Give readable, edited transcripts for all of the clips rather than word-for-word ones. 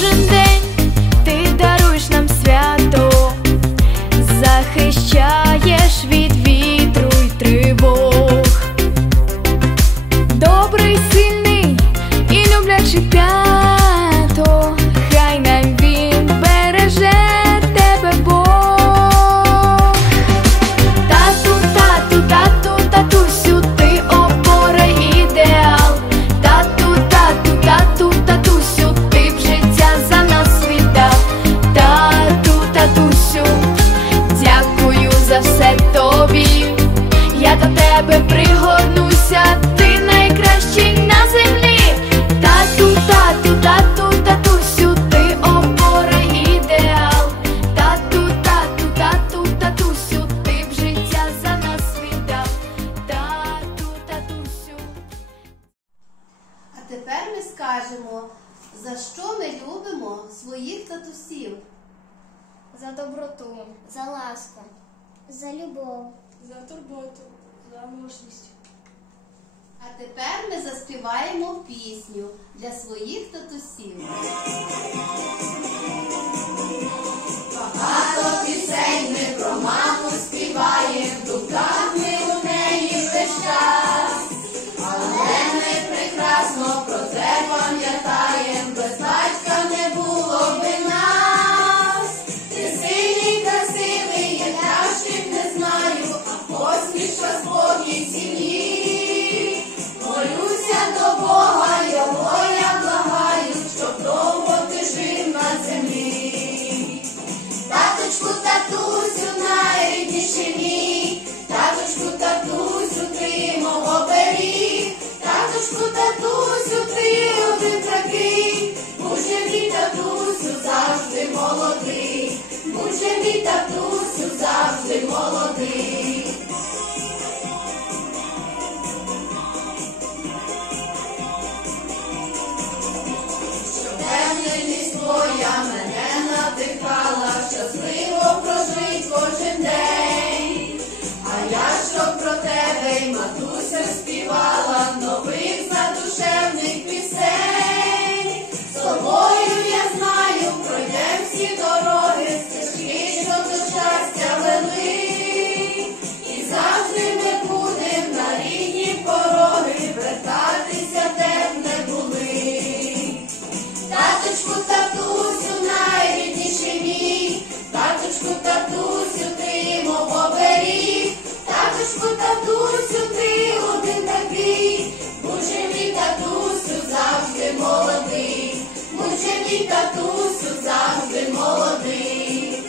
кожен день ти даруєш нам свято, захищаєш від вітру й тривог. Добрий, сильний і люблячий тато, хай нам він береже тебе Бог. Тату, тату, тату, татусю, ти опора і ідеал. Тату, тату, тату, татусю, ти в життя за нас віддав. Тату, татусю, дякую за все тобі. Я до тебе пригорнуся, ти найкращий на землі. Тату, тату, тату, татусю, ти опора і ідеал. Тату, тату, тату, татусю, ти в життя за нас віддав. Тату, татусю. А тепер ми скажемо, за що ми любимо своїх татусів. За доброту, За ласку, за любов, за турботу, за мужність. А тепер ми заспіваємо пісню для своїх татусів. Багато пісень ми про маму співаємо, в думках ми у неї весь час. Але ми прекрасно про це пам'ятаємо, без батька не було би нас. Ти сильний, красивий, я кращих не знаю, а посмішка спокій в сім'ї. Молюся до Бога, його я благаю, щоб довго ти жив на землі. Таточку, татусю, найрідніший мій, таточку, татусю, ти мого беріг. Таточку, татусю, ти один такий, будь же мій татусю, завжди молодий, будь же мій татусю, завжди молодий. Впевненість твоя мене надихала, щасливо прожить кожен день. А я, що про тебе й матуся співала, нових задушевних пісень. З тобою, я знаю, пройдем всі дороги, стежки, що до щастя вели. І завжди ми будем на рідні пороги вертатися, де б не були. Таточку, татусю, найрідніший мій, таточку, татусю, ти мого беріг. Таточку, татусю, ти один такий, будь же мій татусю, завжди молодий, будь же мій татусю, завжди молодий.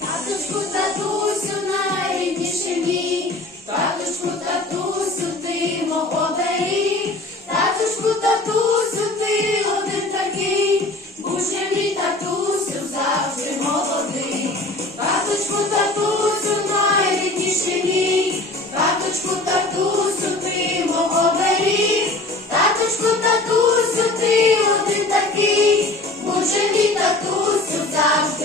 Таточку, татусю, найрідніший мій, таточку, татусю, ти мого беріг. Таточку, татусю, ти один такий, будь же мій татусю, завжди молодий. Таточку, татусю, найрідніший мій, таточку, татусю, ти мого беріг. Таточку, татусю, ти один такий, будь же мій татусю, завжди